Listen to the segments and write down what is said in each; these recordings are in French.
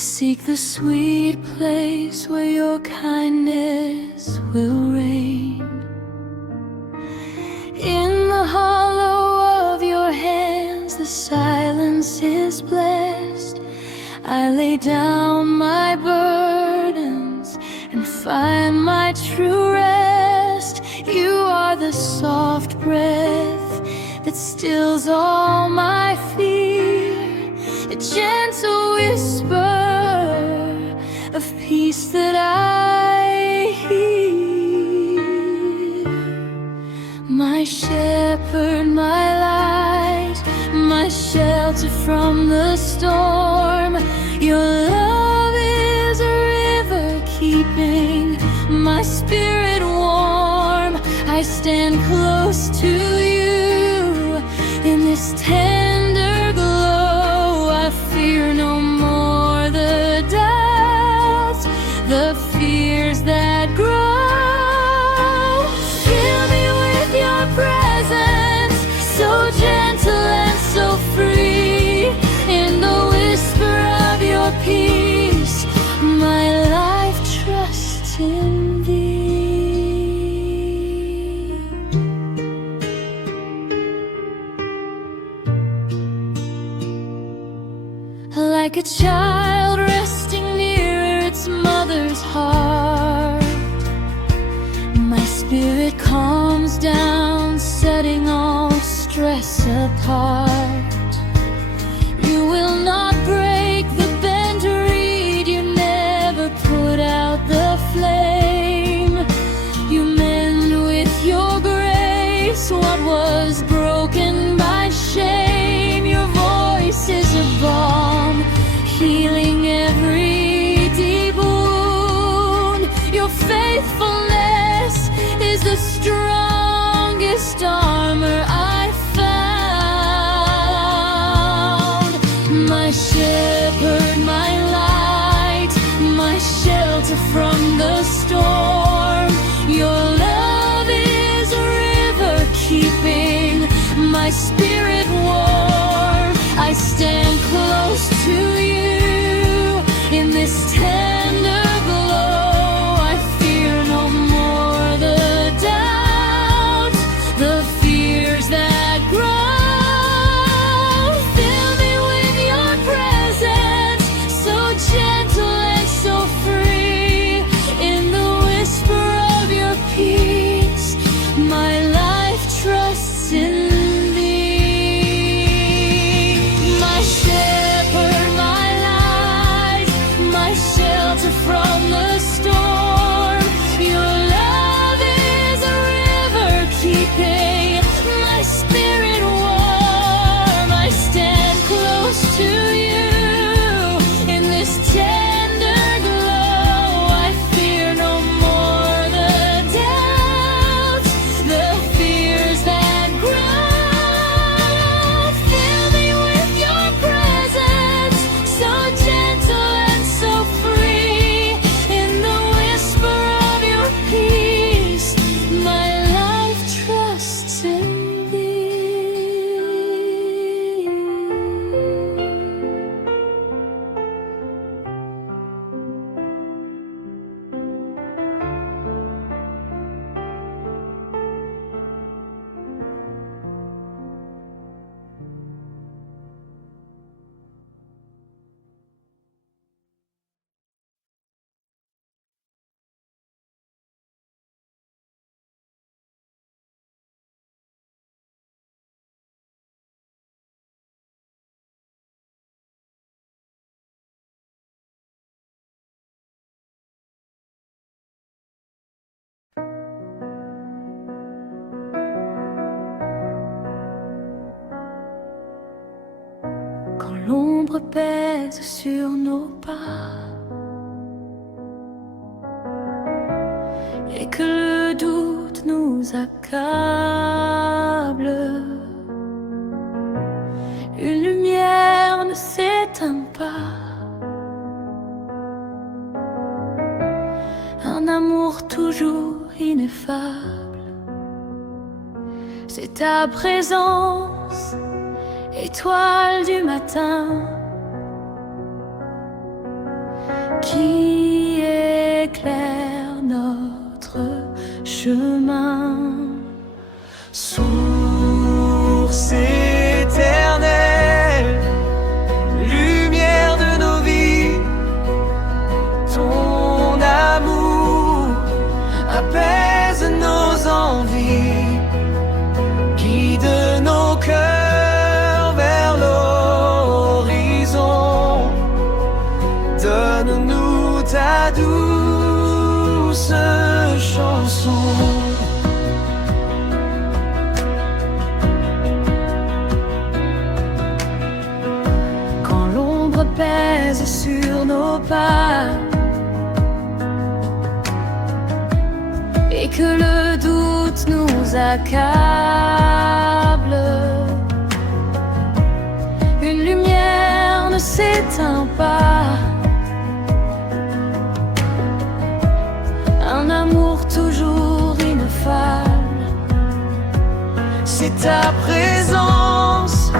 seek the sweet place where your kindness will reign. In the hollow of your hands the silence is blessed. I lay down my burdens and find my true rest. You are the soft breath that stills all my fear, a gentle whisper of peace that I hear. My shepherd, my light, my shelter from the storm. Your love is a river keeping my spirit warm. I stand close to you in this tender glow. I fear no more the doubts, the fears that grow. Fill me with your presence, so gentle and so free. In the whisper of your peace, my life trusts in thee. Like a child resting near its mother's heart, my spirit calms down, setting all stress apart. You will not break the bent reed, you never put out the flame. You mend with your grace what was broken by shame. Your voice is a balm, healing every deep wound. Your faithfulness is the strongest armor I found. My shepherd, my light, my shelter from the storm. Your love is a river keeping my spirit warm. I stand close to you in this tender glow. I fear no more the doubts, the fears that grow. Fill me with your presence, so gentle and so free. In the whisper of your peace, my life trusts in thee. My shepherd, my light, my shelter from the storm. Your love is a river keeping my spirit warm. I stand close to you in this tender glow. I fear no more the doubts, the fears that grow. Fill me with your presence, so gentle and so free. In the whisper of your peace, my life trusts in thee. Quand l'ombre pèse sur nos pas et que le doute nous accable, une lumière ne s'éteint pas, un amour toujours ineffable. C'est ta présence, étoile du matin, qui éclaire notre chemin. Source éternelle, lumière de nos vies, ton amour apaise nos envies, guide nos cœurs vers l'horizon. Donne-nous ta douce chanson. Quand l'ombre pèse sur nos pas et que le doute nous accable, une lumière ne s'éteint pas, un amour toujours ineffable. C'est ta présence,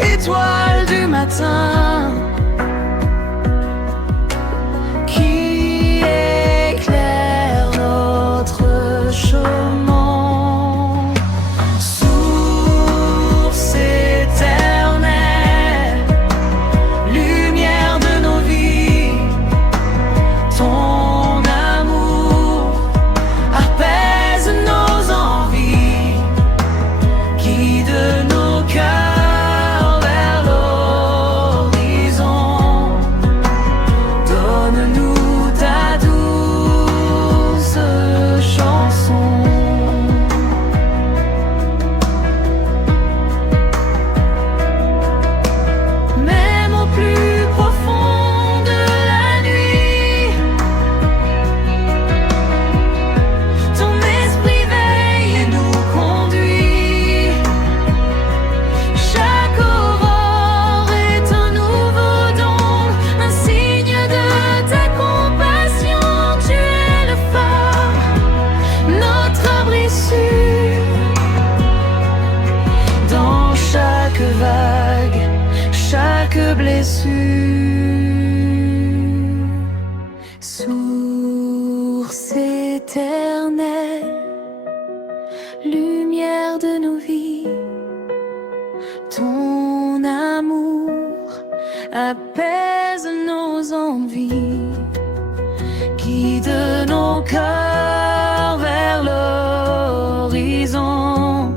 étoile du matin, qui éclaire notre chemin. source éternelle, lumière de nos vies, ton amour apaise nos envies, guide nos cœurs vers l'horizon. Donne-nous ta douce chanson. Même au plus profond de la nuit, ton esprit veille et nous conduit. Chaque aurore est un nouveau don, un signe de ta compassion. Tu es le phare, notre abri sûr. Dans chaque vague, chaque blessure. Source éternelle, lumière de nos vies, ton amour apaise nos envies, guide nos cœurs vers l'horizon.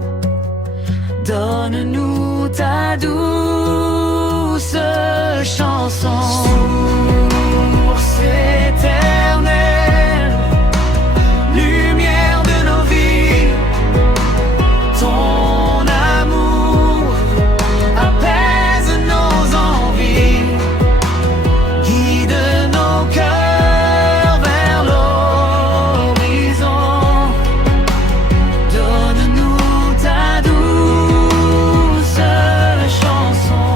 Donne-nous ta douce chanson. Source éternelle, lumière de nos vies, ton amour apaise nos envies, guide nos cœurs vers l'horizon. Donne-nous ta douce chanson.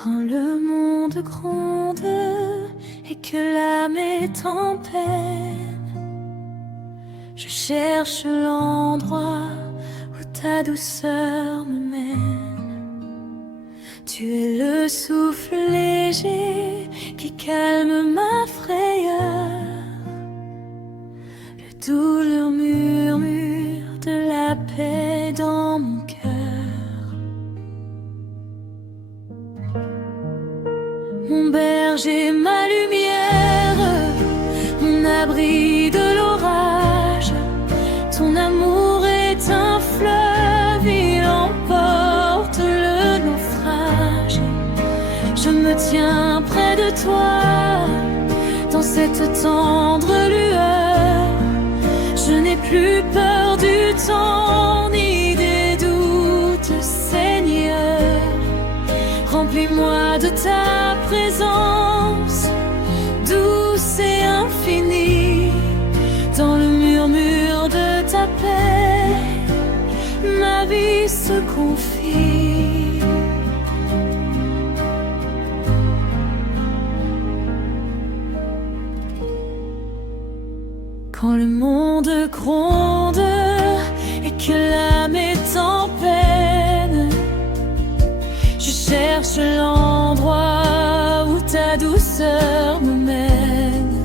Quand le monde gronde et que l'âme est en peine, Je cherche l'endroit où ta douceur me mène. Tu es le souffle léger qui calme ma frayeur, le doux murmure de la paix dans mon cœur. Mon berger, ma lumière, mon abri de l'orage. Ton amour est un fleuve, il emporte le naufrage. Je me tiens près de toi, dans cette tendre lueur. Je n'ai plus peur du temps, ni des doutes, Seigneur. Remplis-moi de ta présence, douce et infinie. Dans le murmure de ta paix, ma vie se confie. Quand le monde gronde et que l'âme est en peine, je cherche l'endroit où ta douceur me mène.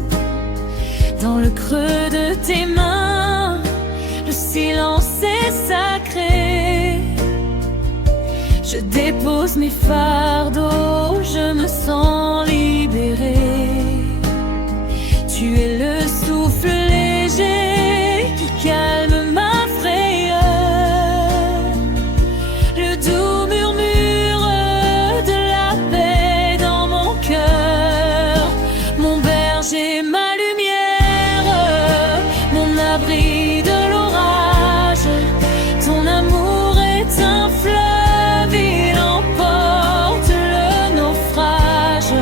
Dans le creux de tes mains, le silence est sacré. Je dépose mes fardeaux, je me sens libérée. Tu es le souffle léger qui calme ma frayeur, le doux murmure de la paix dans mon cœur. Mon berger, ma lumière, mon abri de l'orage. Ton amour est un fleuve, il emporte le naufrage.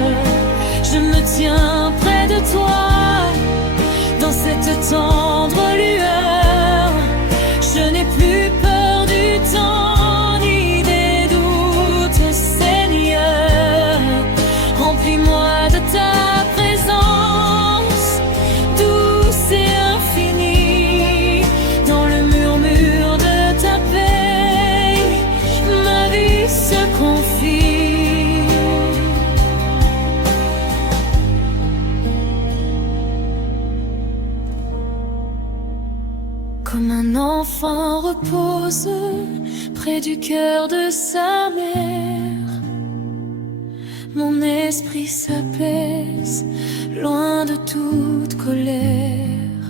Je me tiens près de toi, dans cette tendre lueur. Je n'ai plus peur du temps, ni des doutes, Seigneur. Remplis-moi de ta présence, douce et infinie. Dans le murmure de ta paix, ma vie se confie. Comme un enfant repose près du cœur de sa mère, mon esprit s'apaise loin de toute colère.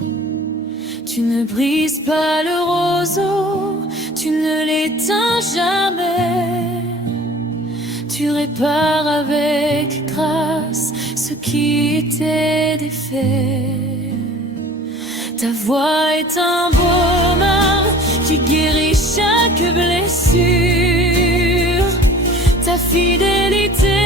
Tu ne brises pas le roseau, tu ne l'éteins jamais. Tu répares avec grâce ce qui était défait. Ta voix est un baume qui guérit chaque blessure. Ta fidélité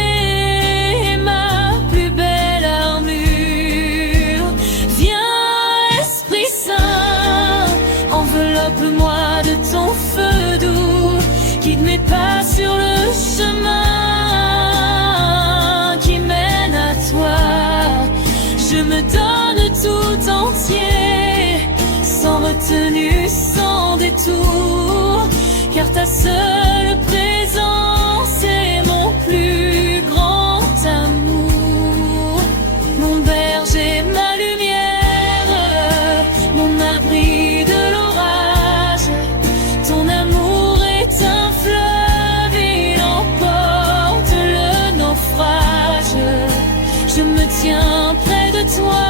est ma plus belle armure. Viens, Esprit Saint, enveloppe-moi de ton feu doux. Guide mes pas sur le chemin qui mène à toi. Je me donne tout entier, sans retenue, sans détour, car ta seule présence est mon plus grand amour. Mon berger, ma lumière, mon abri de l'orage. Ton amour est un fleuve, il emporte le naufrage. Je me tiens près de toi,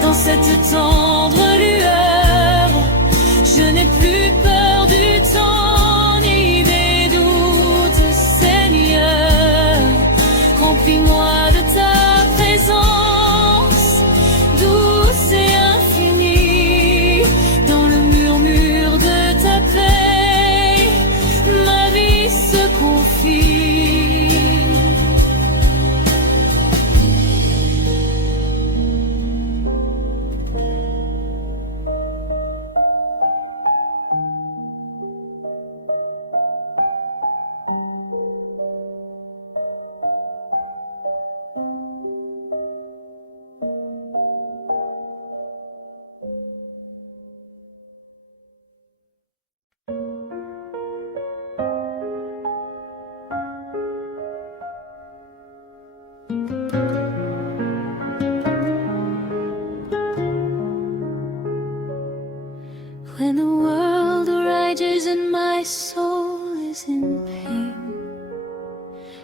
dans cette tendre lueur. Je n'ai plus peur du temps, ni des doutes, Seigneur. Remplis-moi de ta présence, douce et infinie. Dans le murmure de ta paix, ma vie se confie.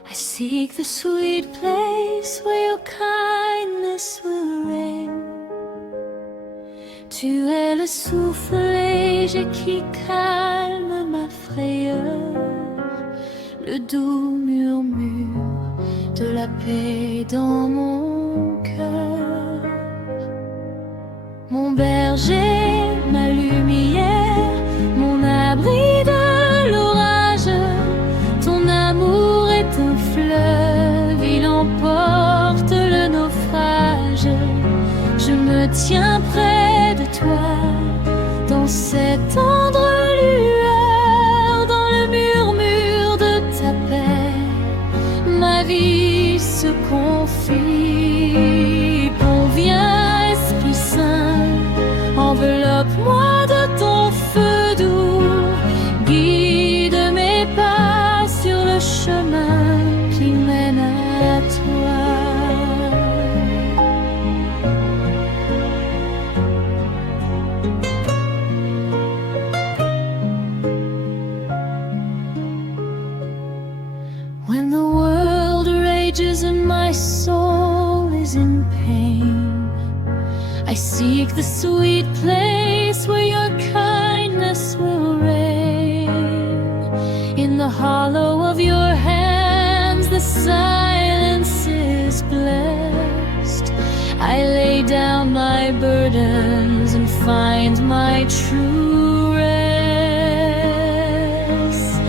I seek the sweet place where your kindness will reign. Tu es le souffle léger qui calme ma frayeur, le doux murmure de la paix dans mon cœur. Mon berger, ma lumière, mon abri de l'orage, ton amour est un fleuve, il emporte le naufrage. Je me tiens près de toi, dans cette tendre lueur, dans le murmure de ta paix, ma vie se confie. Conviens, Esprit Saint, enveloppe-moi de ton feu doux, guide mes pas sur le chemin qui mène à toi. When the world rages and my soul is in pain, I seek the sweet place where your kindness will reign. In the hollow of your hands the silence is blessed. I lay down my burdens and find my true rest.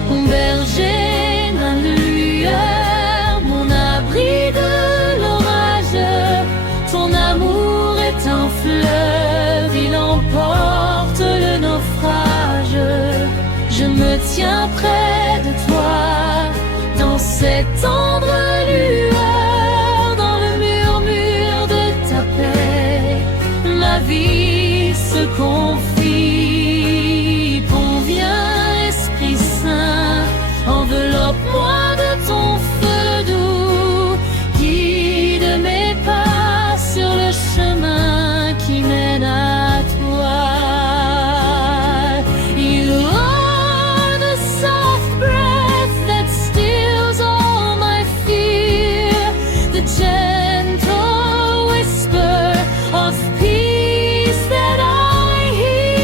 Mon berger, ma lueur, mon abri de l'orage, ton amour est un fleuve, il emporte le naufrage. Je me tiens près de toi, dans cette tendre lueur, dans le murmure de ta paix, ma vie se confie. Conviens, Esprit Saint, enveloppe-moi de ton feu doux, guide mes pas sur le chemin qui mène à toi. You are the soft breath that stills all my fear, the gentle whisper of peace that I hear.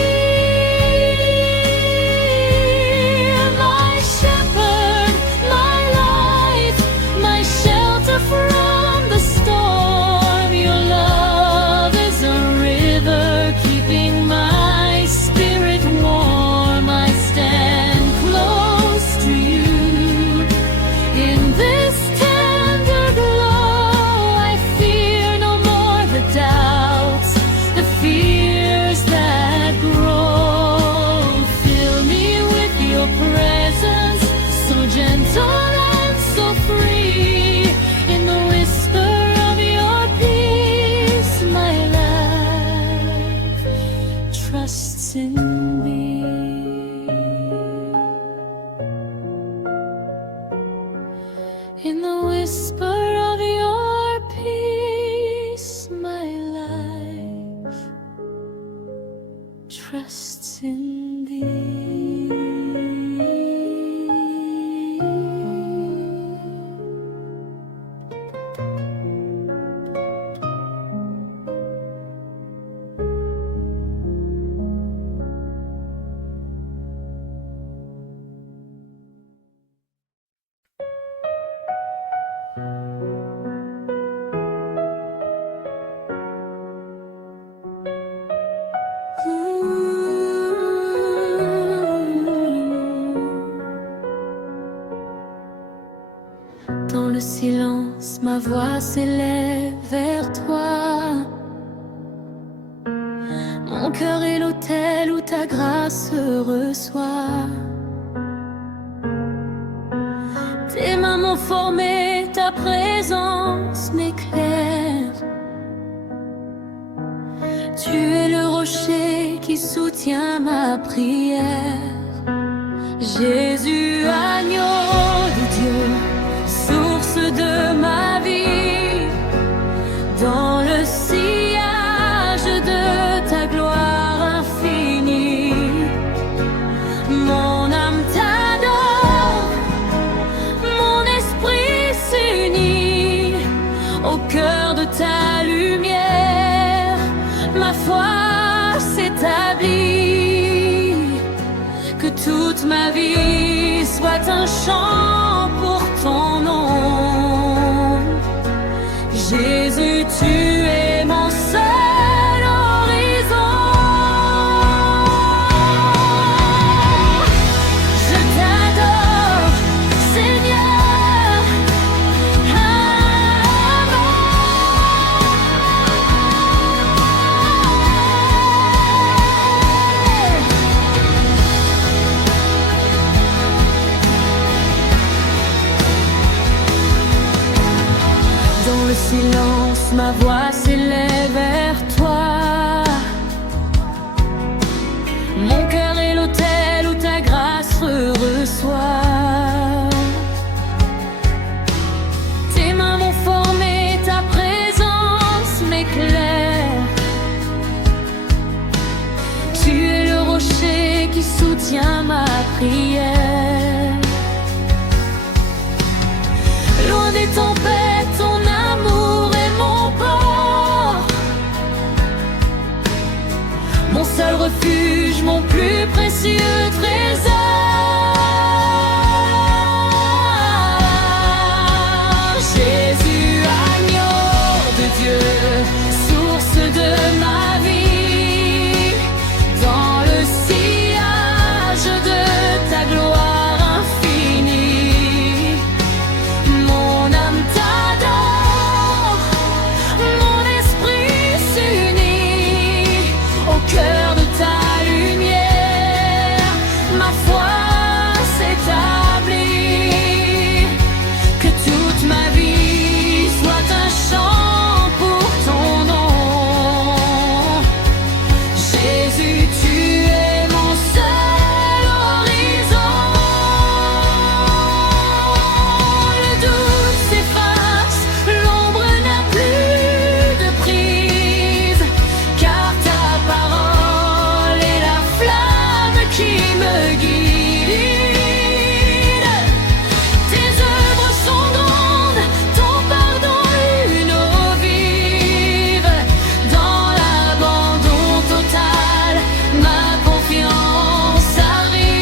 My shepherd, my life, my shelter from the storm. Your love is a river keeping my spirit warm. I stand close to you. In this tender glow, I fear no more the doubts, the fears that grow. Fill me with your presence, so gentle and so free. In the whisper of your peace, my life trusts in me. In the whisper of your peace, my life trusts in thee. Dans le silence, ma voix s'élève vers toi. Mon cœur est l'autel où ta grâce reçoit. Tes mains m'ont formé, ta présence m'éclaire. Tu es le rocher qui soutient ma prière. Jésus, agneau de Dieu, source de ma vie, dans le sillage de ta gloire infinie. Mon âme t'adore, mon esprit établi. Que toute ma vie soit un chant pour ton nom. Jésus, tu es mon seul horizon. Je t'adore, Seigneur. Dans le silence, ma voix s'élève vers toi. Mon cœur est l'autel où ta grâce reçoit. Tes mains m'ont formé, ta présence m'éclaire. Tu es le rocher qui soutient ma prière. Loin des tempêtes, ton amour est mon port. Mon seul refuge, mon plus précieux trésor. Jésus, agneau de Dieu, source de ma vie. Dans le sillage de ta gloire infinie, mon âme t'adore, mon esprit s'unit au cœur de ta lumière. Ma foi s'établit. Que toute ma vie soit un chant pour ton nom. Jésus, tu es mon seul horizon. Le doute s'efface, l'ombre n'a plus de prise, car ta parole est la flamme qui me guide. Tes œuvres sont grandes, ton pardon une eau vive. Dans l'abandon total, ma confiance arrive.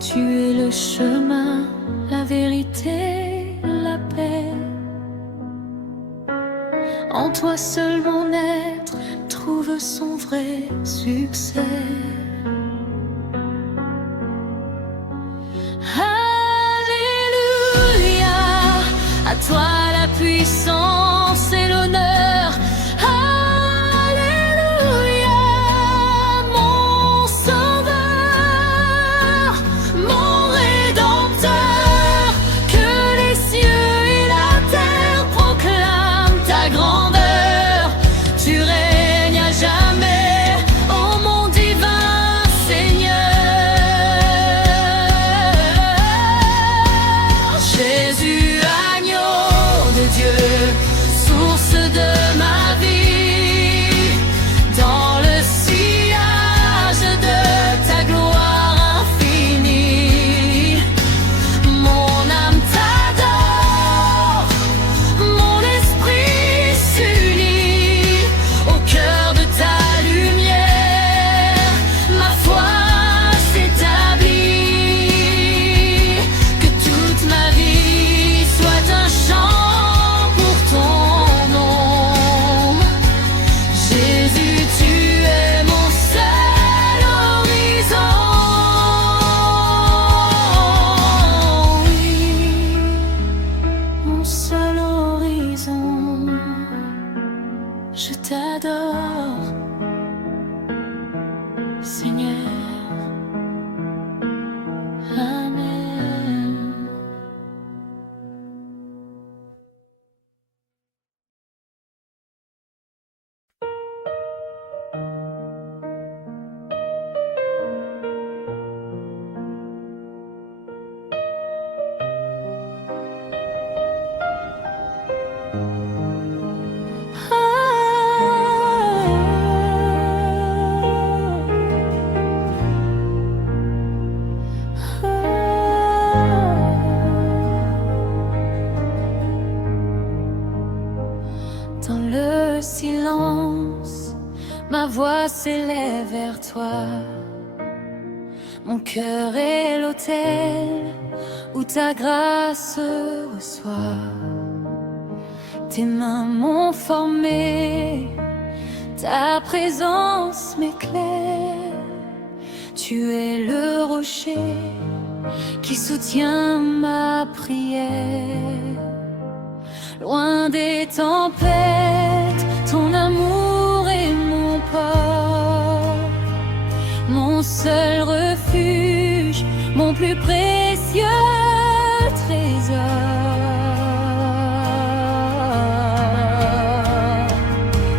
Tu es le chemin, la vérité, la paix. En toi seul mon être trouve son vrai succès. Alléluia, à toi la puissance et l'honneur. Alléluia, mon sauveur, mon rédempteur. Que les cieux et la terre proclament ta grandeur. Tu règnes à jamais, ô mon divin Seigneur. Jésus, agneau de Dieu, voix s'élève vers toi. Mon cœur est l'autel où ta grâce reçoit. Tes mains m'ont formé, ta présence m'éclaire. Tu es le rocher qui soutient ma prière. Loin des tempêtes, ton amour est mon port, mon seul refuge, mon plus précieux trésor.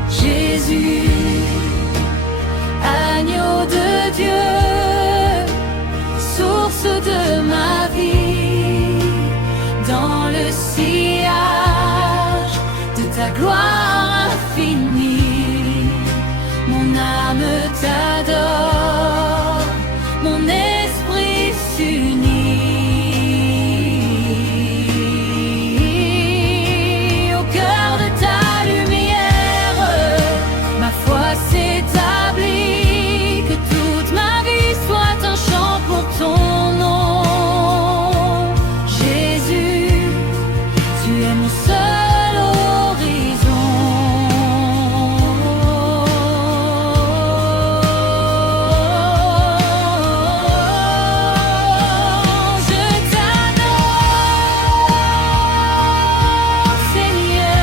Jésus, agneau de Dieu, source de ma vie, dans le sillage de ta gloire infinie, mon âme t'adore, mon esprit s'unit. Au cœur de ta lumière, ma foi s'établit, que toute ma vie soit un chant pour ton nom. Jésus, tu es mon seul horizon. Je t'adore, Seigneur.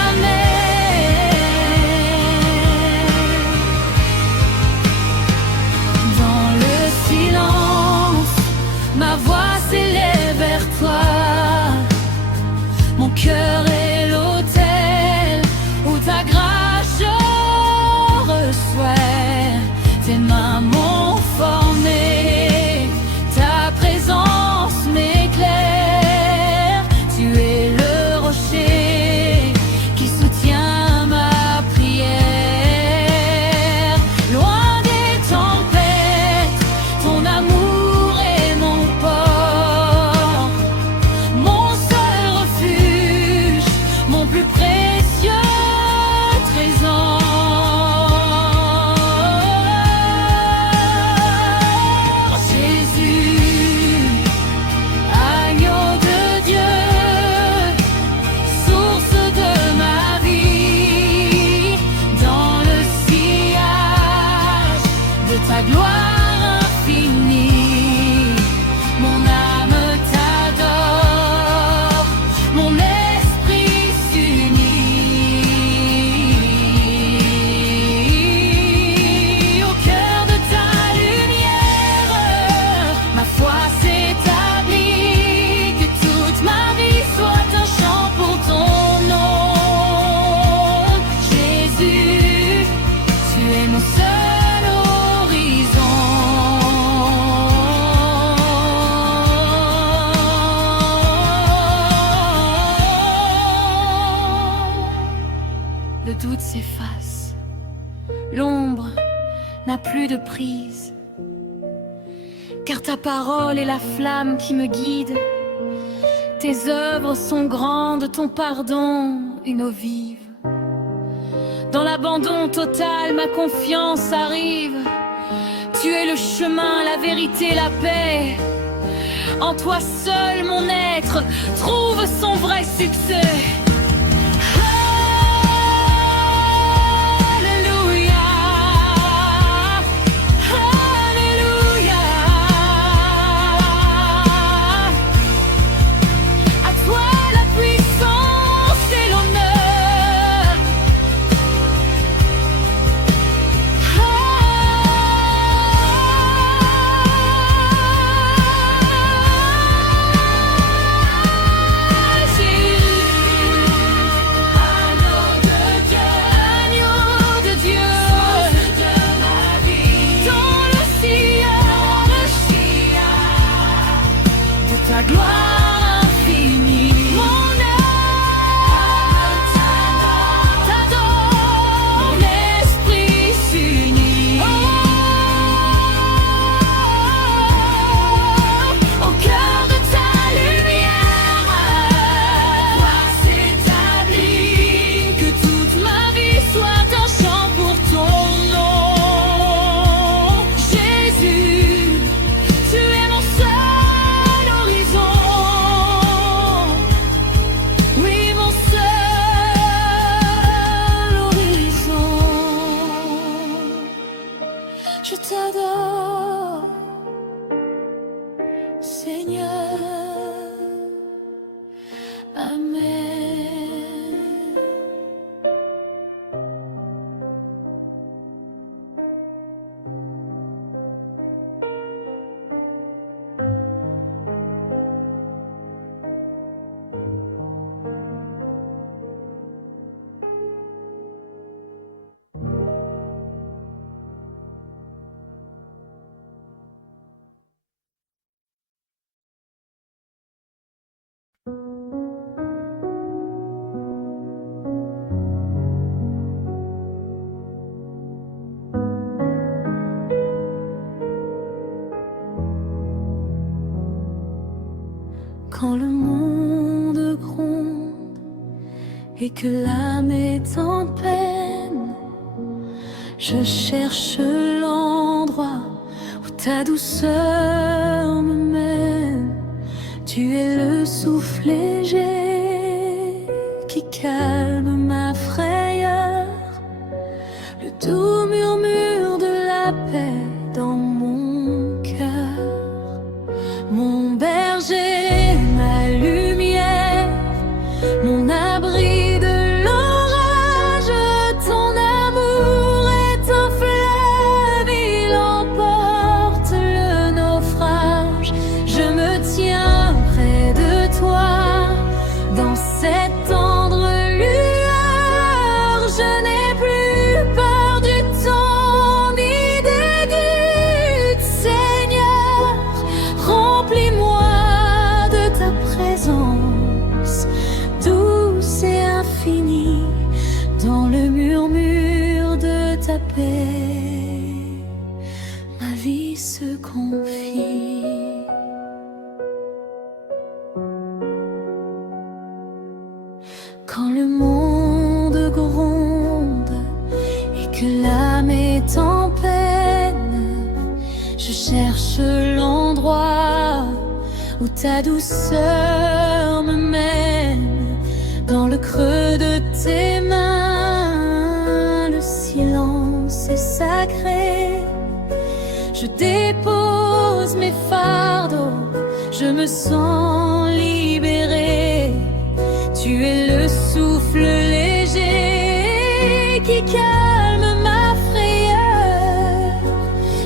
Amen. Dans le silence, ma voix s'élève vers toi. Mon cœur est l'autel où ta grâce je reçois. Tes mains m'ont formé, ta présence m'éclaire. Tu es le rocher qui soutient ma prière. Loin des tempêtes, ton amour est mon port, mon seul refuge, mon plus précieux trésor. Jésus, agneau de Dieu, source de ma vie, dans le sillage de ta gloire infinie, mon âme t'adore, mon esprit s'unit. Au cœur de ta lumière, ma foi s'établit, que toute ma vie soit un chant pour ton nom. Jésus, tu es mon seul horizon. Le doute s'efface, l'ombre n'a plus de prise, car ta parole est la flamme qui me guide. Tes œuvres sont grandes, ton pardon une eau vive. Dans l'abandon total, ma confiance arrive. Tu es le chemin, la vérité, la paix. En toi seul, mon être trouve son vrai succès. Alléluia, Alléluia. À toi la puissance et l'honneur. Jésus. je t'adore, Seigneur. Amen. Quand le monde gronde et que l'âme est en peine, je cherche l'endroit où ta douceur me mène. Tu es le souffle léger qui calme ma frayeur, le doux murmure de la paix dans mon cœur. Mon berger, ma lumière, mon abri de l'orage, ton amour est un fleuve, il emporte le naufrage. Je me tiens près de toi, dans cette tendre lueur. Je n'ai plus peur du temps ni des doutes, Seigneur. Remplis-moi de ta présence, douce et infinie, dans le murmure de ta paix. Ma vie se confie. Quand le monde gronde et que l'âme est en peine, je cherche l'endroit où ta douceur me mène. Dans le creux de tes mains, le silence est sacré. Je dépose mes fardeaux, je me sens libérée. Tu es le souffle léger qui calme ma frayeur,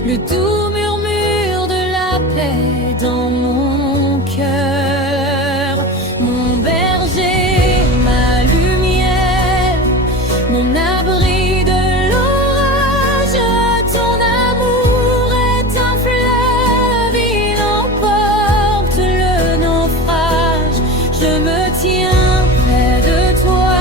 le doux murmure de la paix dans mon cœur. Mon berger, ma lumière, mon abri de l'orage, ton amour est un fleuve, il emporte le naufrage. Je me tiens près de toi,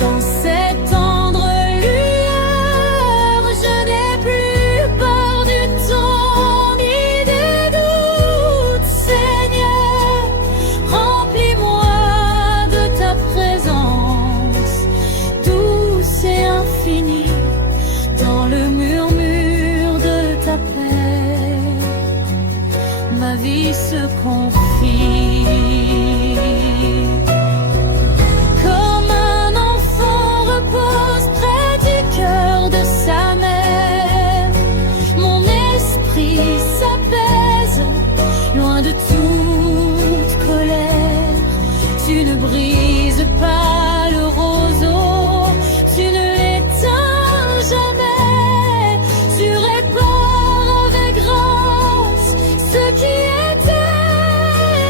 dans cette tendre lueur. Je n'ai plus peur du temps ni des doutes, Seigneur. Remplis-moi de ta présence, douce et infinie, dans le murmure de ta paix. Ma vie se confie. Comme un enfant repose près du cœur de sa mère, mon esprit s'apaise, loin de toute colère. Tu ne brises pas le roseau, tu ne l'éteins jamais. Tu répares avec grâce ce qui était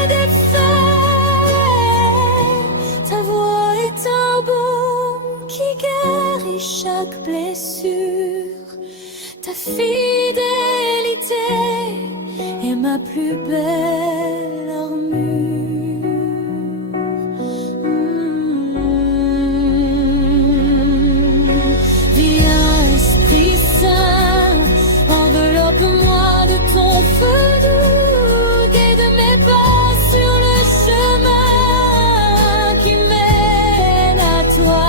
défait. Ta voix est un baume qui guérit chaque blessure. Ta fidélité est ma plus belle armure. Viens, Esprit Saint, enveloppe-moi de ton feu doux, guide mes pas sur le chemin qui mène à toi.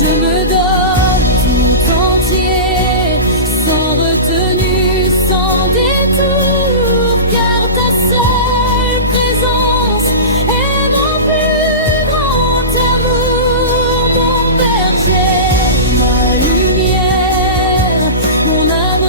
Je me donne tout entier, sans retenue, sans détour, car ta seule présence est mon plus grand amour. Mon berger, ma lumière, mon amour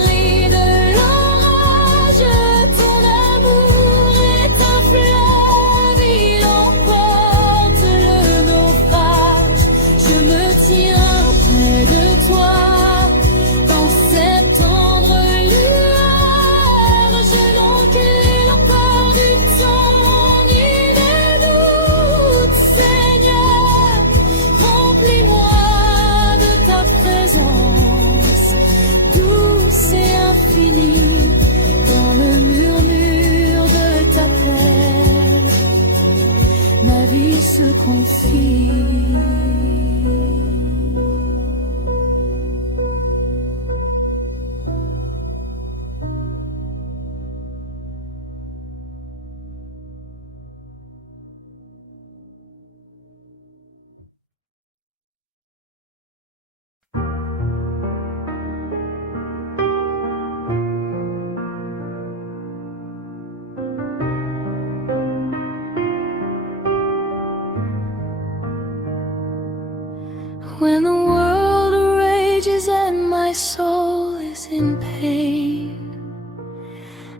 When the world rages and my soul is in pain,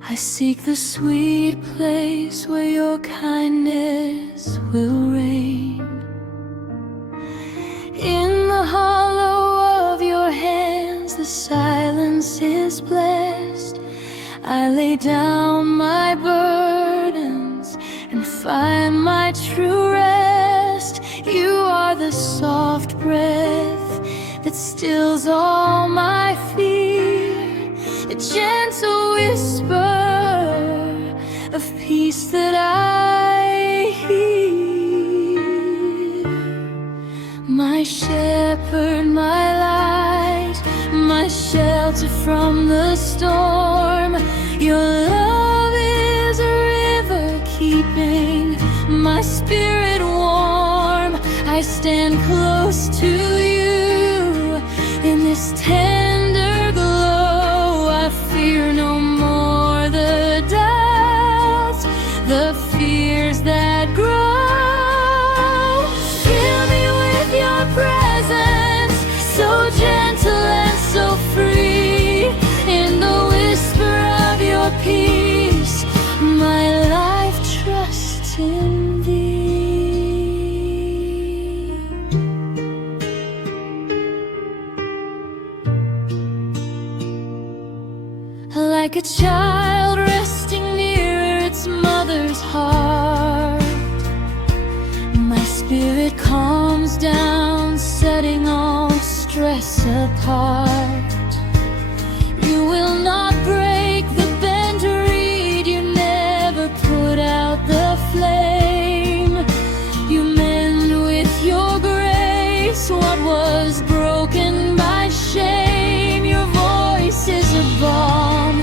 I seek the sweet place where your kindness will reign. In the hollow of your hands the silence is blessed. I lay down my burdens and find my true rest. You are the soft breath that stills all my fear, a gentle whisper of peace that I hear. My shepherd, my light, my shelter from the storm, your love is a river keeping my spirit warm. I stand close to you in this tender glow. I fear no more the doubts, the fears that grow. Fill me with your presence, so gentle and so free. In the whisper of your peace, my life trusts in thee. Like a child resting near its mother's heart, my spirit calms down, setting all stress apart. You will not break the bent reed, you never put out the flame. You mend with your grace what was broken by shame. Your voice is a balm,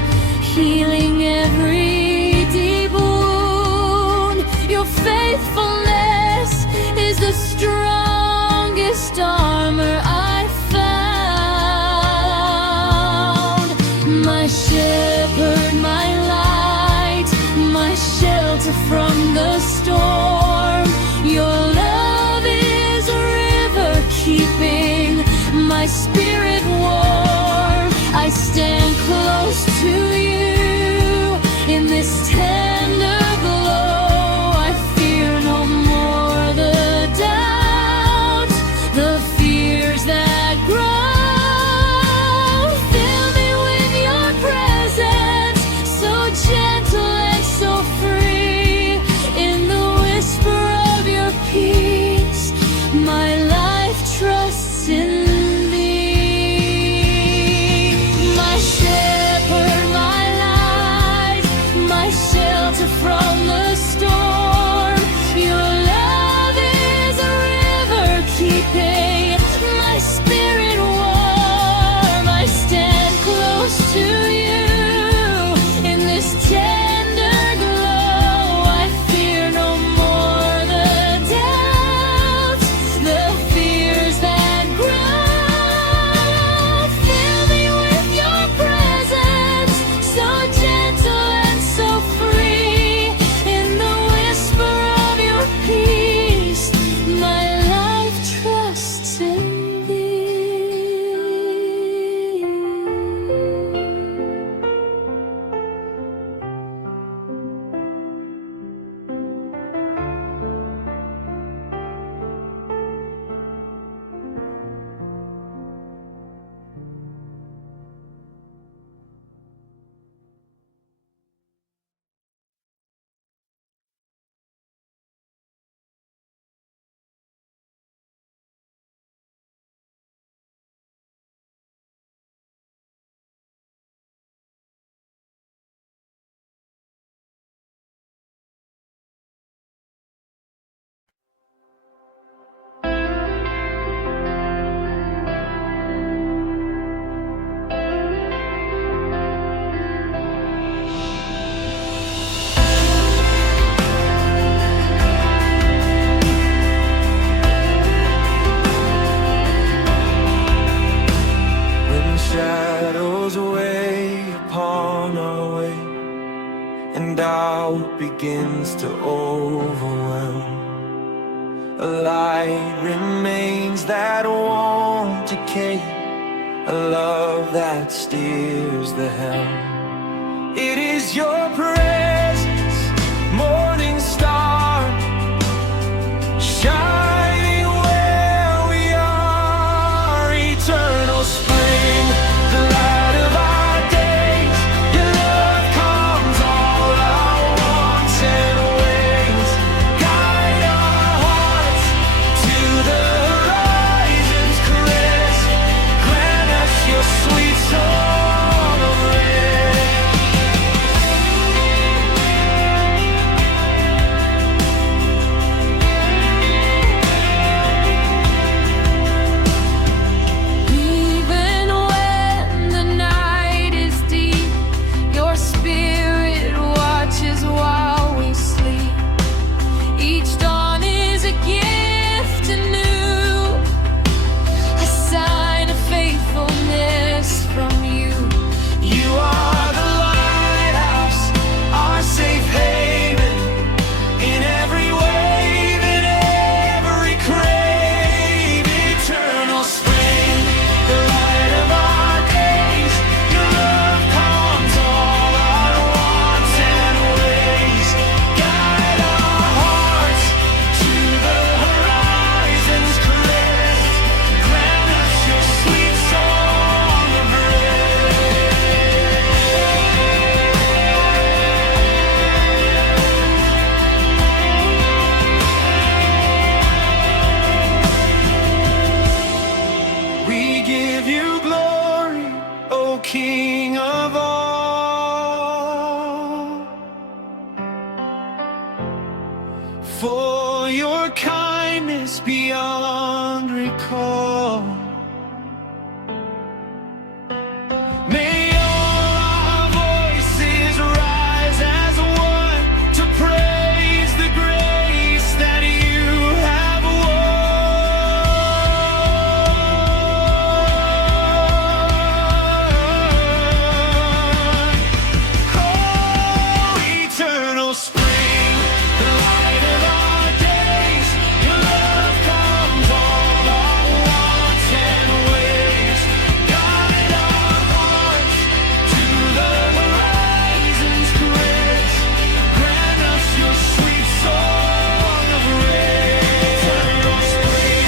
healing every deep wound. Your faithfulness is the strongest armor I found. My shepherd, my light, my shelter from the storm. Your love is a river keeping my spirit warm. I stand close to you in this tender glow. I fear no more the doubts, the fears that grow. Fill me with your presence, so gentle and so free. In the whisper of your peace, my life trusts in thee. My shepherd, my light, my shelter from the storm. Your love is a river keeping my spirit warm. I stand close to you in this tender glow. I fear no more the doubts, the fears that grow. Fill me with your presence, so gentle and so free. In the whisper of your peace, my life trusts in thee. Doubt begins to overwhelm. A light remains that won't decay, a love that steers the helm. It is your presence, morning star, shining where we are. Eternal spring, the light of our days. Your love calms all our wants and ways. Guide our hearts to the horizon's caress. Grant us your sweet song of rest. Even when the night is deep, your spirit watches while we sleep. Each dawn is a gift anew, a sign of faithfulness from you. You are the lighthouse, our safe haven, in every wave, in every crave. Eternal spring, the light of our days. Your love calms all our wants and ways. Guide our hearts to the horizon's crest. Grant us your sweet song of rest. We give you glory, O King of all, for your kindness beyond recall. May all our voices rise as one to praise the grace that you have won. Oh, eternal spring, the light of our days. Your love comes all our wants and ways. Guide our hearts to the horizon's crest. Grant us your sweet song of rest. Eternal spring,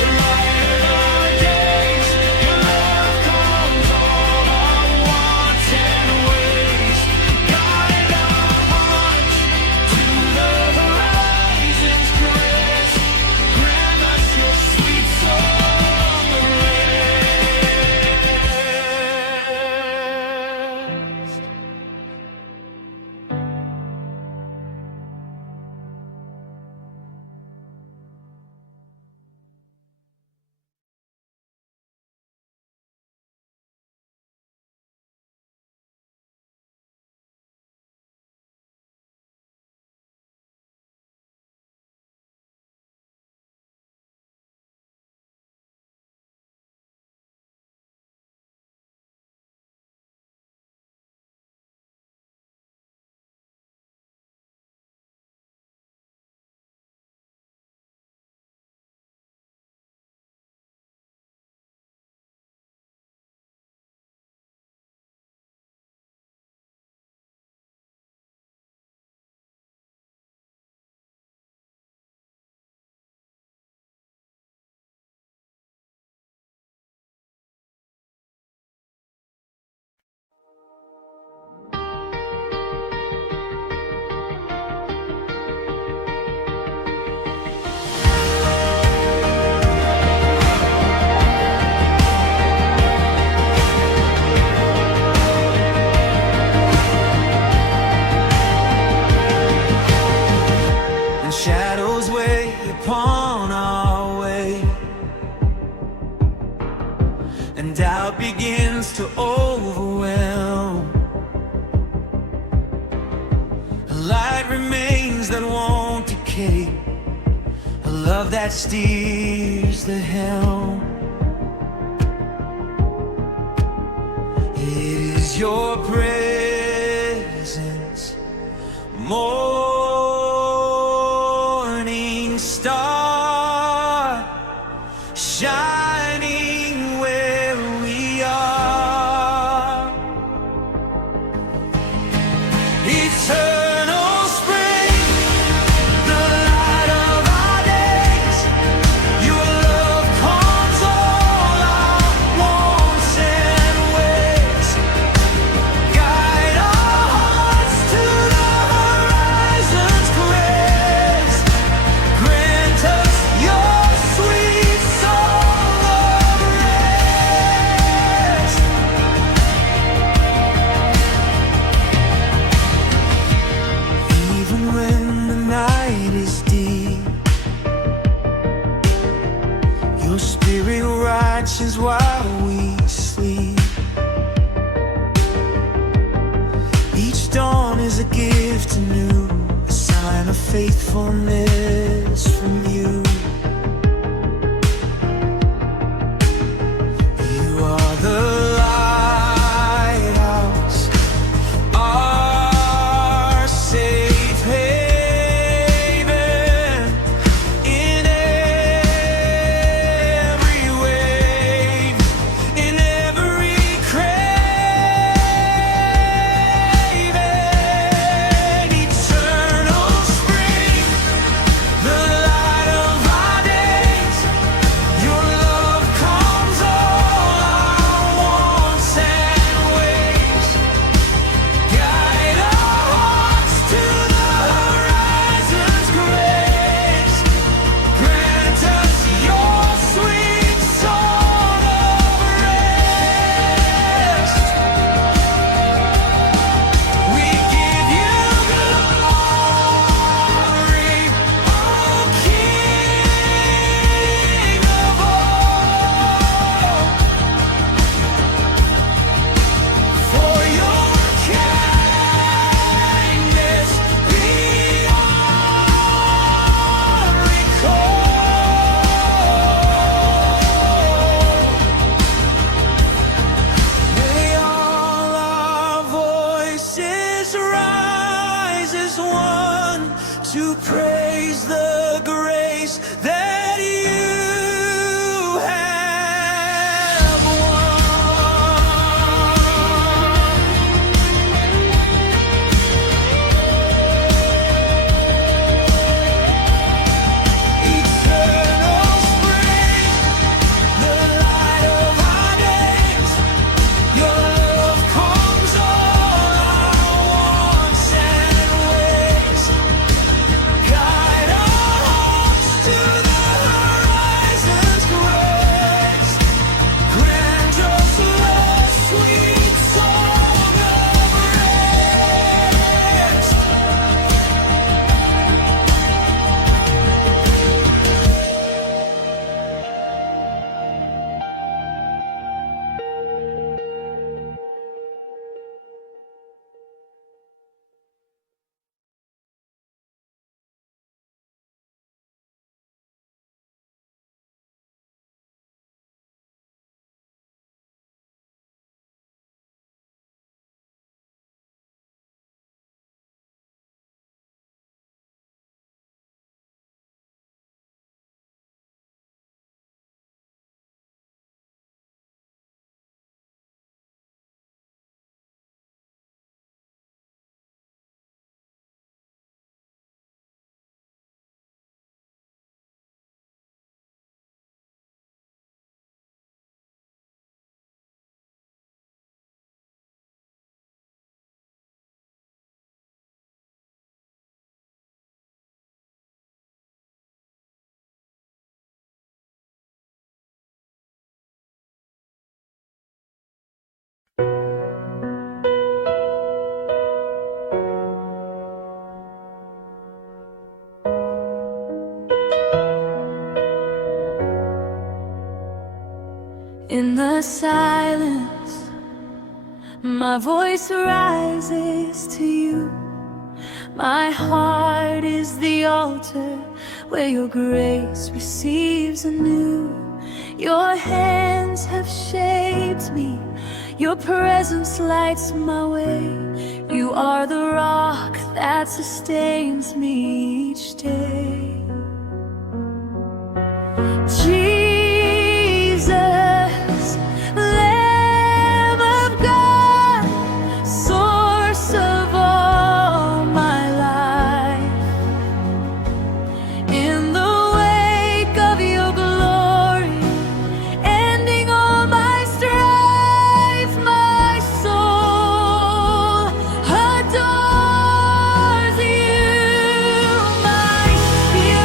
the light of our days. Your love comes all our wants and ways. Guide our hearts to the horizon's crest. Grant us your sweet song of rest. And shadows weigh upon our way, and doubt begins to overwhelm. A light remains that won't decay, a love that steers the helm. It is your presence, morning star. faithfulness from you. You are the lighthouse, our safe haven in every wave, in every craven, eternal spring, the light of our days. Your love calms all our wants and ways. Guide our hearts to the horizon's grace. Grant us your sweet song of rest. We give you glory, O King of all, for your kindness beyond recall. May all our voices rise as one to praise the grace that you have won. Eternal spring, the light of our days. Your love calms all our wants and ways. Guide our hearts to the horizon's grace. Grant us the sweet song of rest. In the silence, my voice rises to you. My heart is the altar where your grace receives anew. Your hands have shaped me, your presence lights my way. You are the rock that sustains me each day. Jesus, Lamb of God, source of all my life. In the wake of your glory, ending all my strife, my soul adores you. My spirit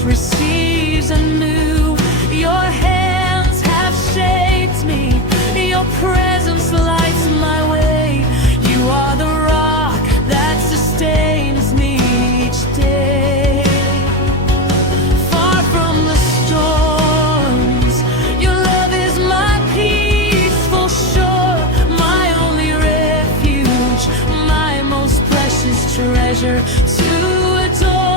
heart receives anew. Your hands have shaped me, your presence lights my way. You are the rock that sustains me each day. Far from the storms, your love is my peaceful shore, my only refuge, my most precious treasure to adore.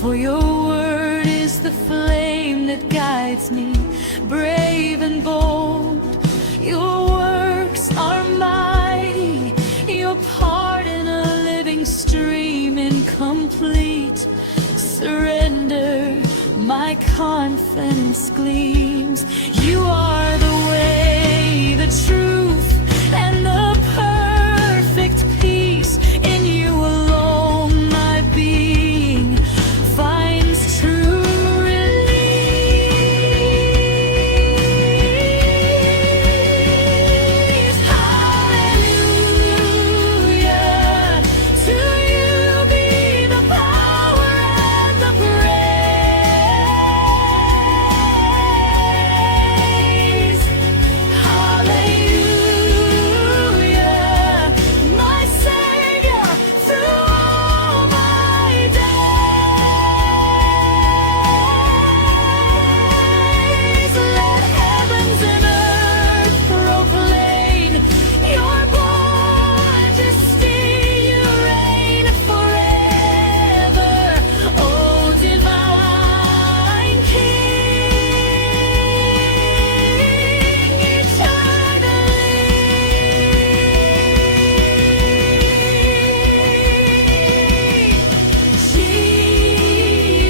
For your word is the flame that guides me, brave and bold. Your works are mighty, your part in a living stream in complete surrender. My confidence gleams. You are the way, the truth, and the perfect peace. In you alone my being finds true release. Hallelujah, to you be the power and the praise. Hallelujah, my Savior, through all my days. Let heavens and earth proclaim your majesty. You reign forever, O divine King, eternally.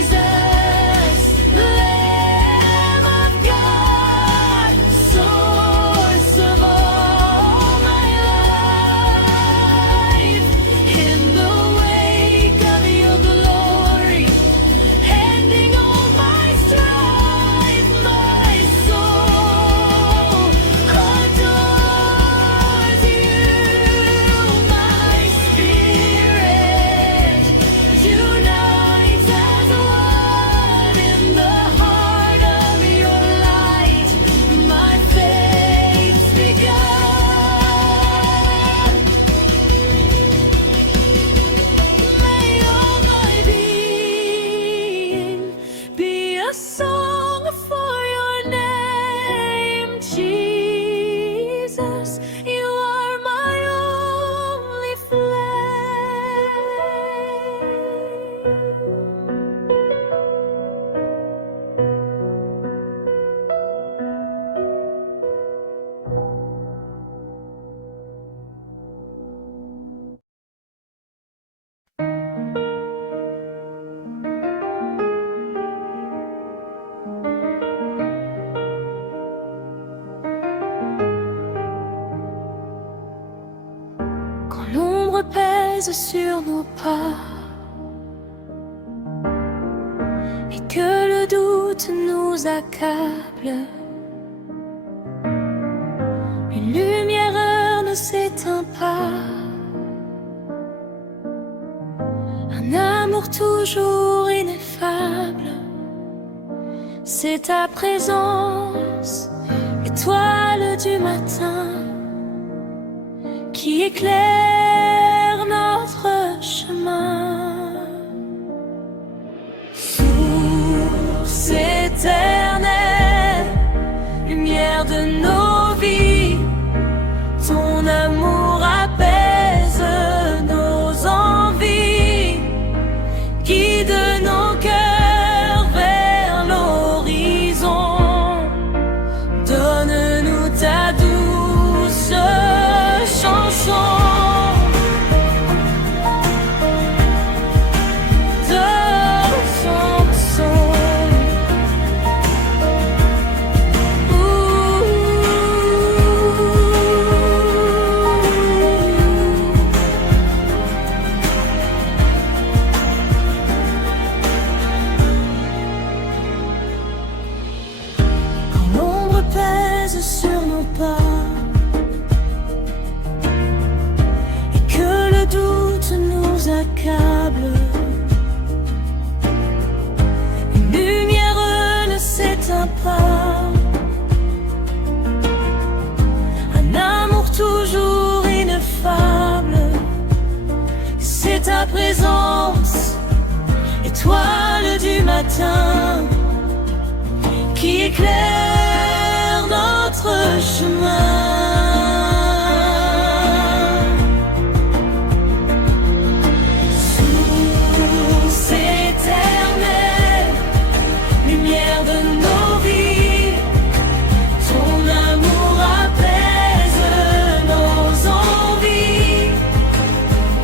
Jesus, Lamb of God, source of all my life. In the wake of your glory, ending all my strife, my soul adores you. My spirit unites as one in the heart of your light. My faith's begun. May all my being be a song for your name, Jesus. You are my only Quand l'ombre pèse sur nos pas et que le doute nous accable, une lumière ne s'éteint pas, un amour toujours ineffable ineffable. C'est ta présence, étoile du matin, qui éclaire notre chemin. Source éternelle, lumière de nos vies, ton amour apaise nos envies, guide nos cœurs vers l'horizon. Donne-nous ta douce chanson. Sur nos pas et que le doute nous accable, une lumière ne s'éteint pas, un amour toujours ineffable. C'est ta présence, étoile du matin, qui éclaire notre chemin. Source éternelle, lumière de nos vies, ton amour apaise nos envies,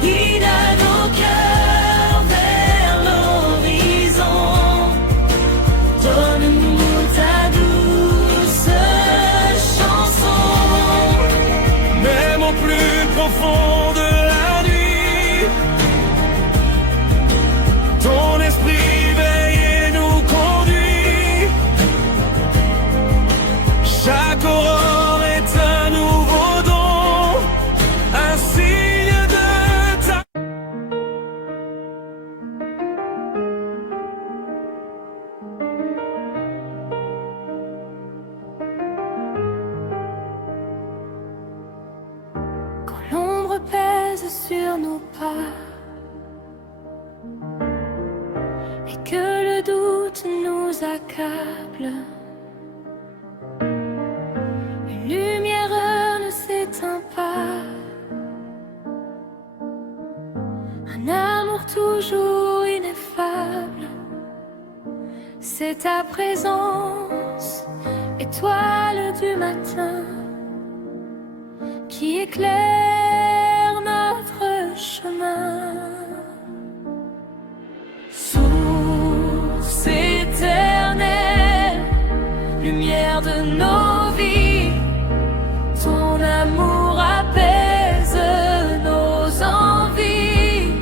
guide à nos cœurs vers l'horizon. Donne-nous ta douce chanson. Même au plus profond de la nuit, ton esprit veille et nous conduit. Chaque aurore est un nouveau don, un signe de ta... Quand l'ombre pèse sur nos pas et que le doute nous accable, une lumière ne s'éteint pas, un amour toujours ineffable. C'est ta présence, étoile du matin, qui éclaire notre chemin. Source éternelle, lumière de nos vies, ton amour apaise nos envies,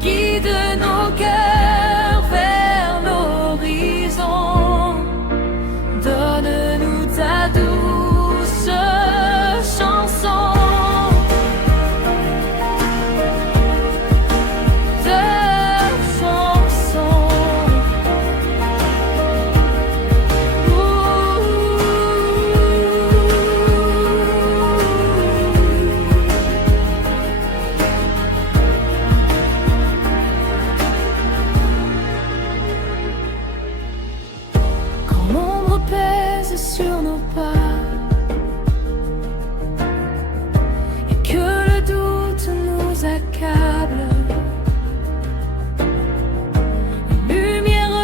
guide nos cœurs vers l'horizon. Donne-nous ta douce chanson. Quand l'ombre pèse sur nos pas et que le doute nous accable, une lumière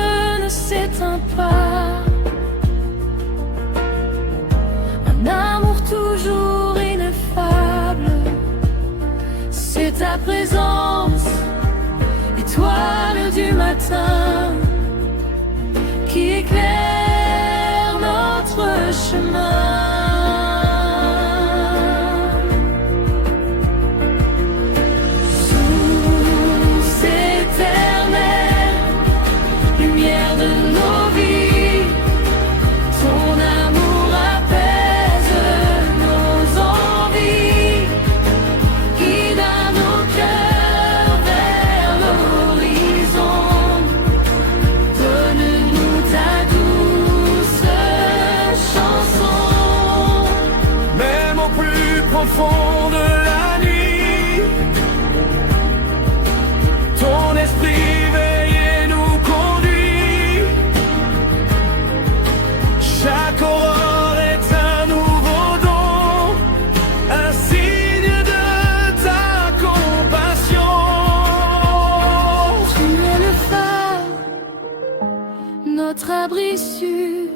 ne s'éteint pas, un amour toujours ineffable. C'est ta présence, étoile du matin, qui éclaire notre chemin. Source éternelle, lumière de nos vies, ton amour apaise nos envies, guide à nos cœurs fissure,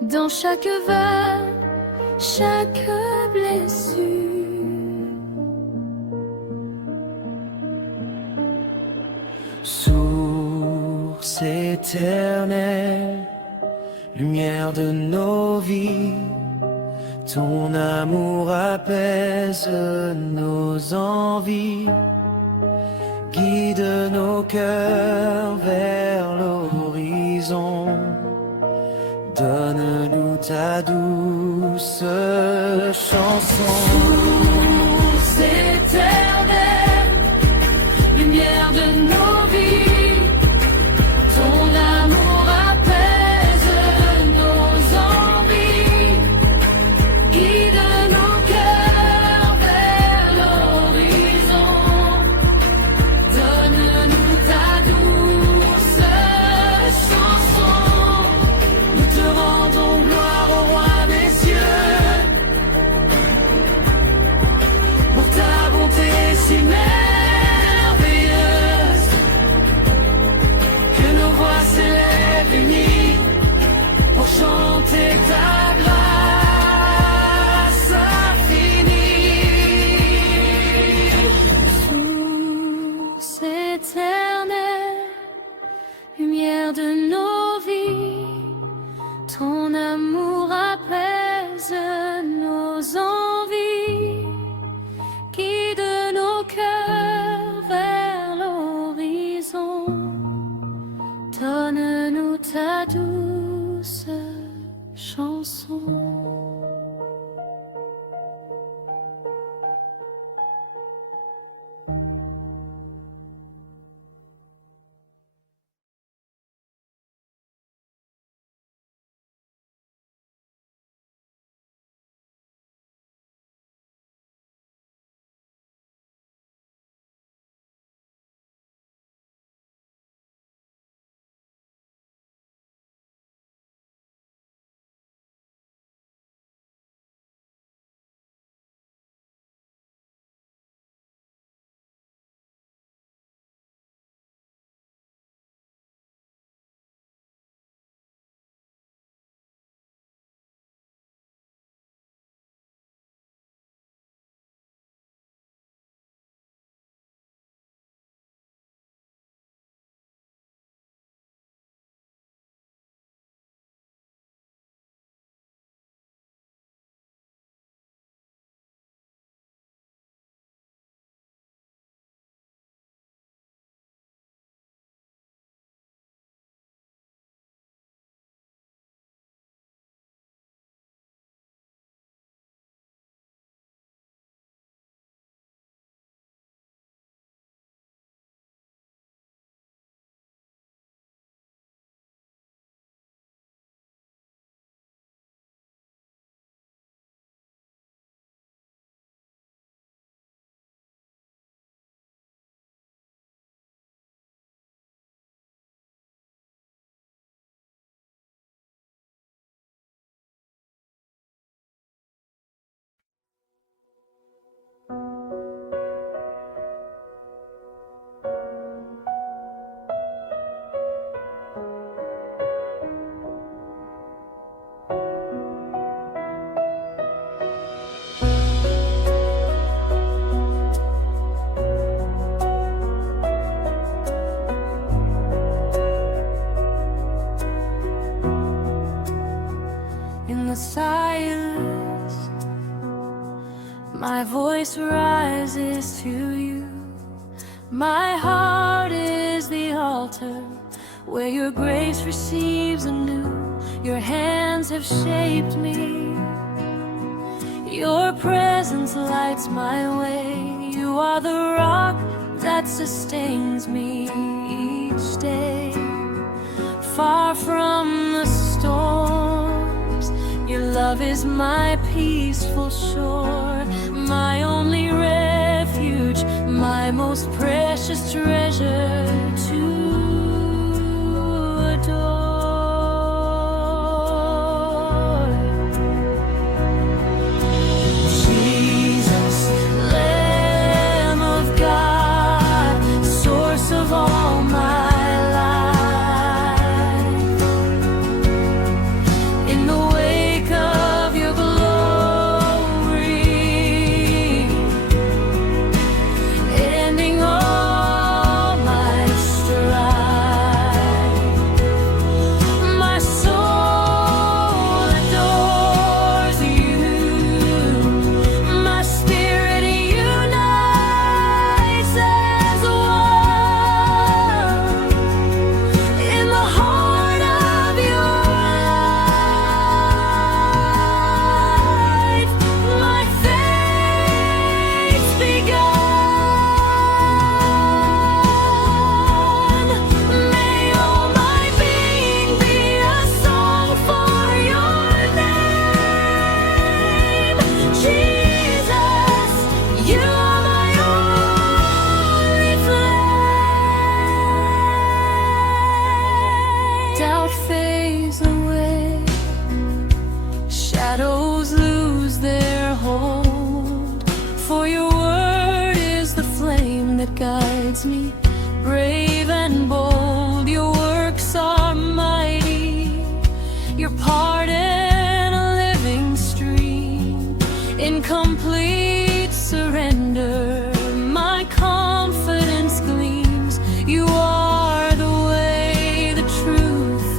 dans chaque vague, chaque blessure. Source éternelle, lumière de nos vies, ton amour apaise nos envies, guide nos cœurs vers l'horizon. Donne-nous ta douce chanson. Source éternelle, lumière de nos vies, ton amour apaise nos envies, guide nos cœurs vers l'horizon. Donne-nous ta douce chanson. Nous te rendons gloire au roi des cieux, pour ta bonté si merveilleuse, que nos voix s'élèvent unies pour chanter ta grâce infinie. Source éternelle, lumière de nos vies, ton amour apaise nos envies, guide nos cœurs vers l'horizon. Donne-nous ta douce chanson. In the silence, my voice rises to you. My heart is the altar where your grace receives anew. Your hands have shaped me. Your presence lights my way. You are the rock that sustains me each day. Far from the storms, your love is my peaceful shore, my only refuge, my most precious treasure to adore. Jesus, Lamb of God, source of all my life. and bold, your works are mighty. Your pardon a living stream. In complete surrender, my confidence gleams. You are the way, the truth,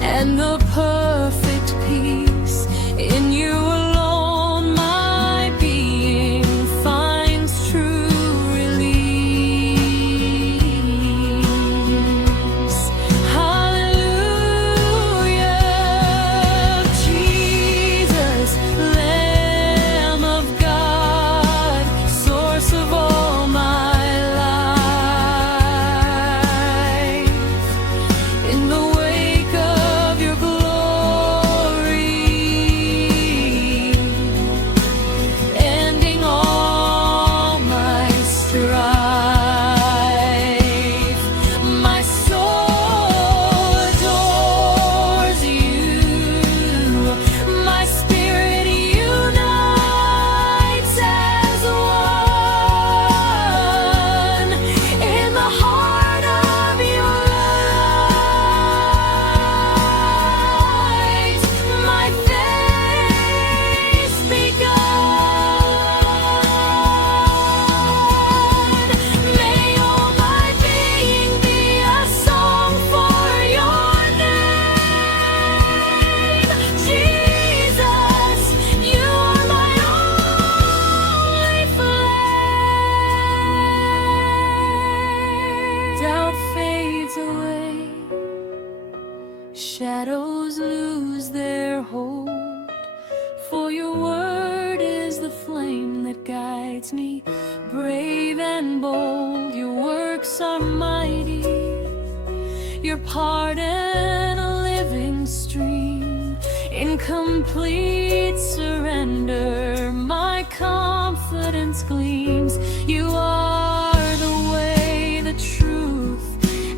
and the perfect peace. In you alone my being finds true release. Hallelujah, Jesus, Lamb of God, source of all my life. In the wake of your glory, ending all my strife, my soul adores you. My spirit unites as one in the heart of your light. My face begun. May all my being be a song for your name. Jesus, you are my only flame. Doubt fades away, shadows lose their hold. For your word is the flame that guides me, brave and bold. Your works are mighty, your pardon a living stream. In complete surrender, my confidence gleams. You are the way, the truth,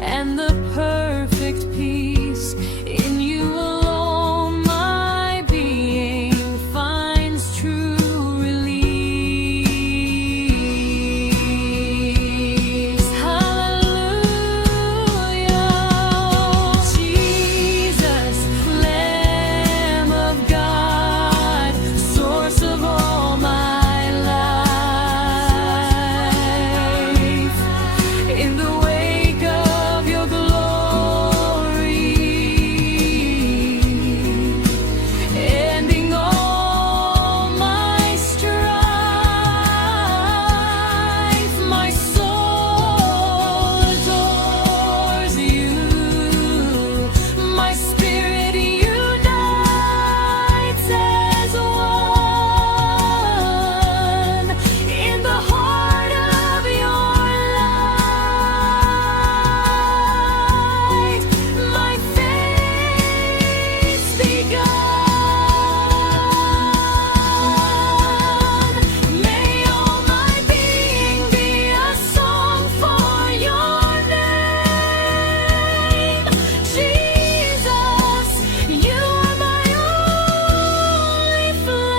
and the perfect peace. In you alone my being finds true release. Hallelujah, Jesus, Lamb of God, source of all my life. In the wake of your glory, ending all my strife, my soul adores you. My spirit unites as one in the heart of your light. My face begun. May all my being be a song for your name. Jesus, you are my only flame.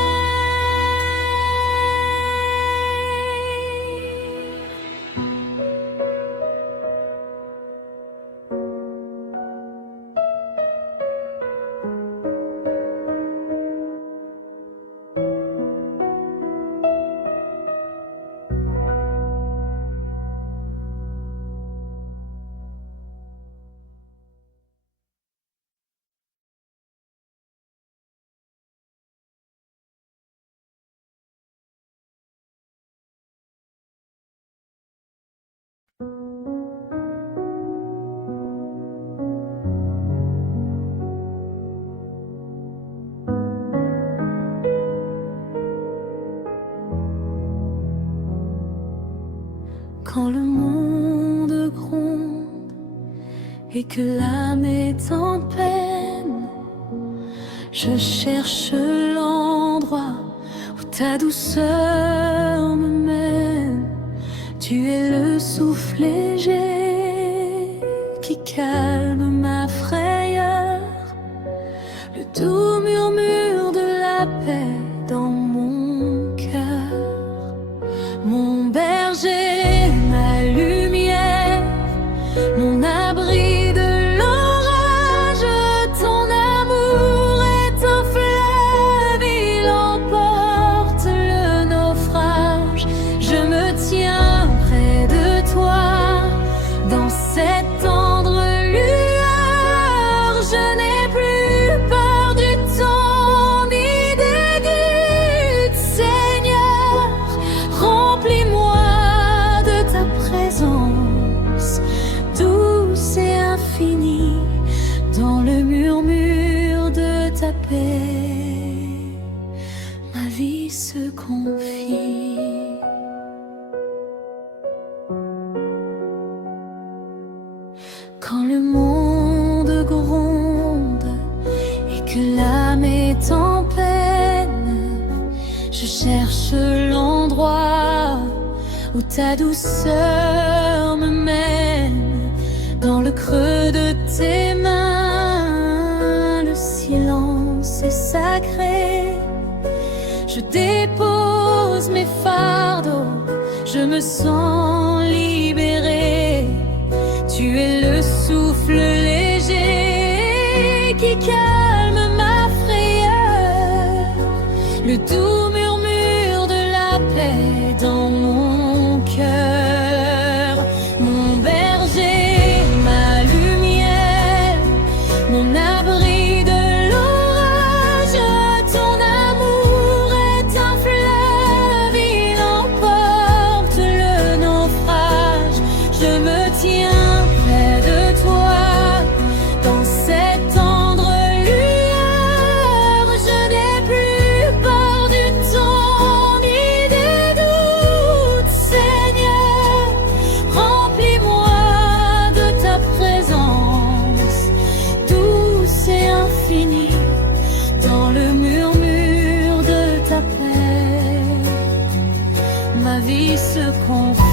Quand le monde gronde et que l'âme est en peine, je cherche l'endroit où ta douceur me mène. Tu es le souffle léger qui calme ma frayeur, le doux murmure de la paix dans mon cœur. Mon berger, ma lumière, mon confie. Quand le monde gronde et que l'âme est en peine, je cherche l'endroit où ta douceur me mène. Dans le creux de tes mains, le silence est sacré. Je dépose mes fardeaux, je me sens libérée. Tu es le souffle léger qui calme ma frayeur, le doux murmure de la paix dans mon cœur. Mon berger, ma lumière, mon abri de l'orage, ton amour est un fleuve, il emporte le naufrage. Je me tiens près de toi, dans cette tendre lueur. Je n'ai plus peur du temps ni des doutes. Seigneur, remplis-moi de ta présence, douce et infinie, dans le murmure de ta paix. Ma vie se confie.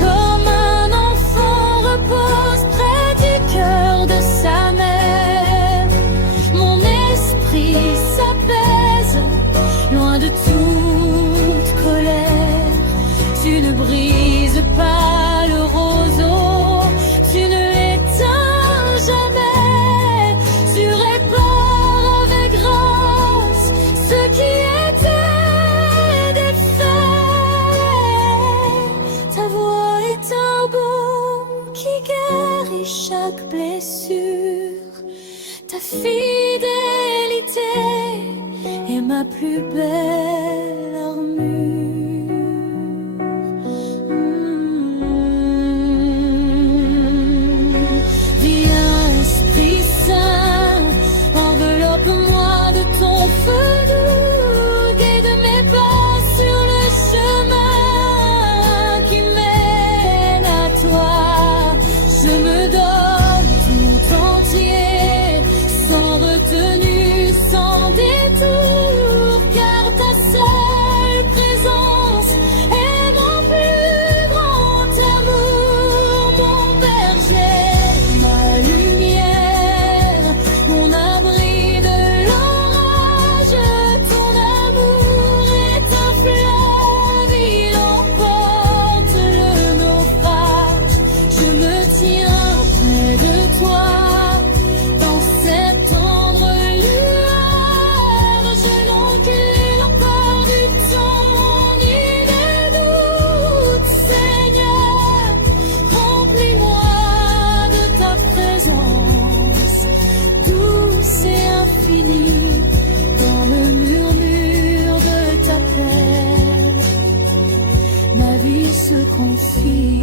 Comme un enfant repose près du cœur de sa mère, mon esprit s'apaise, loin de toute colère. Tu ne brises pas le roseau, tu ne l'éteins jamais. Tu répares avec grâce ce qui était défait. Ta voix est un baume qui guérit chaque blessure. Ta fidélité est ma plus belle armure. Viens, Esprit Saint, enveloppe-moi de ton feu doux, guide mes pas sur le chemin qui mène à toi. Je me donne tout entier, sans retenue, sans détour, car ta seule présence est mon plus grand amour. Mon berger, ma lumière, mon abri de l'orage, ton amour est un fleuve, il emporte le naufrage. Je me tiens près de toi, dans cette tendre lueur. Je n'encule encore du temps ni des doutes. Seigneur, remplis-moi de ta présence, douce et infinie, dans le murmure de ta paix. Ma vie se confie.